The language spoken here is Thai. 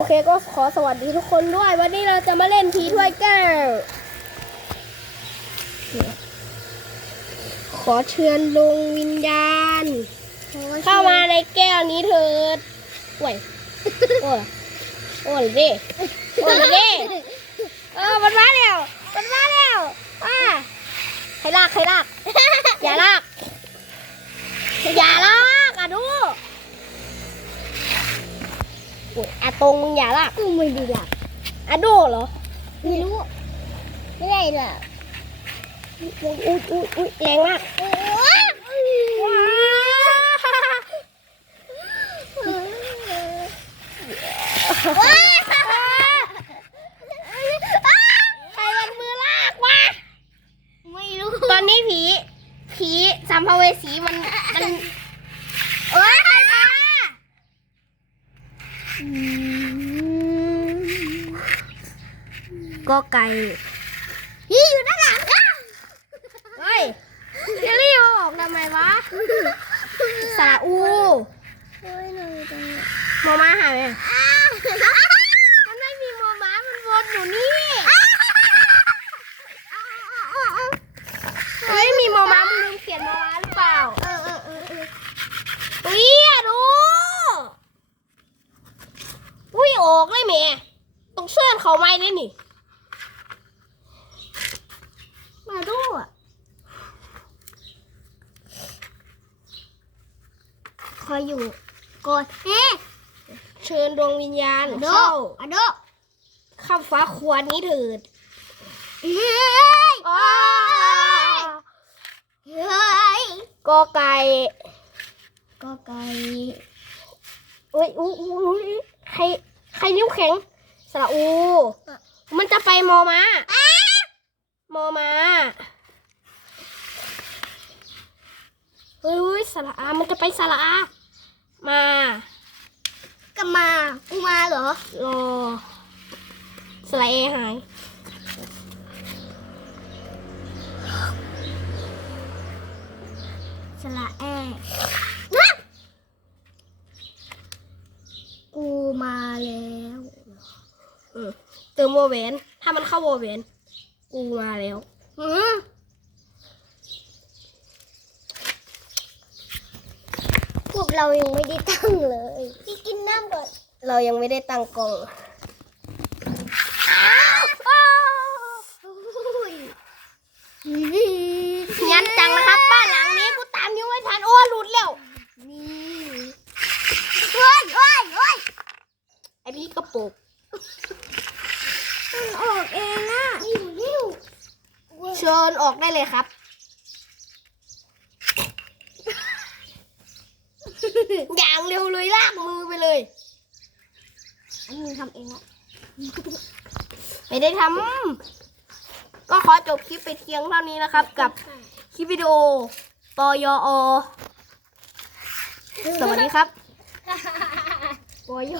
โอเคก็ขอสวัสดีทุกคนด้วย วันนี้เราจะมาเล่นผีถ้วยแก้ว ขอเชิญดวงวิญญาณ เข้ามาในแก้วนี้เถิดโอ้ยโอ้ยโอ้ยดิโอ้ยดิเออมันมาแล้วมันมาแล้วอ่าใครลากใครลาก อย่าลาก อย่าลากอะดูโอ้ยอะตรงมึงอย่าลากกูไม่ดีหลักอะโดเหรอ ไม่รู้ ไม่ได้หรอกอุ้ยอุ้ยอุ้ยอุ้ยแรงมากว้าว้าว้าใครมันมือลากวะไม่รู้ ตอนนี้ผี ผีสัมภเวสีมันมันโอ้ยใครมา ก็ไก่พี่อยู่ด้านหลังอะเฮ้ยเจลลี่เอาออกทำไมวะสระอูโอ้ยหนูอยู่ตรงนี้มมาหายไปไหนอ้าวมันไม่มีโมมามันวนอยู่นี่เฮ้ยมีมอม้ามึงลืมเขียนมอม้าหรือเปล่า เออเออเออเออ อุ้ยอะดู อุ้ยออกเลยแม่ต้อง เสื้อนเขาไม่ได้นี่ มาดูอะคอยอยู่ก่อนเอ๊ะเชิญดวงวิญญาณอะโดเข้าอะโดข้ามฟ้าควรนี้เถิดเฮ้ยอ้าเฮ้ยกอไก่ก็ไก่อุ้ยอุ้ยอุ้ยอุ๊ยใคร ใครนิ้วแข็ง สระอู มันจะไปมอม้ามอม้าเฮ้ยอุ้ยสระอา มันจะไปสระอา มาก็มา กูมาเหรอ รอ สระเอหายสละแอกูมาแล้ว อืมเติมวอลเวนถ้ามันเข้าวอลเวนกูมาแล้วหืมพวกเรายังไม่ได้ตั้งเลยพี่กินน้ำก่อน เรายังไม่ได้ตั้งกล้องงั้นจังนะครับ บ้านหลังนี้กูตามนิ้วไม่ทันโอ้หลุดแล้วนี่เฮ้ยเฮ้ยเฮ้ยไอพี่กระปุก มันออกเองอะริ้วริ้ว เชิญออกได้เลยครับ อย่างเร็วเลยลากมือไปเลย อันนี้ทำเองอะไม่ได้ทำก็ขอจบคลิปไปเพียงเท่านี้นะครับ กับคลิปวิดีโอปยอ สวัสดีครับโอ้ยโย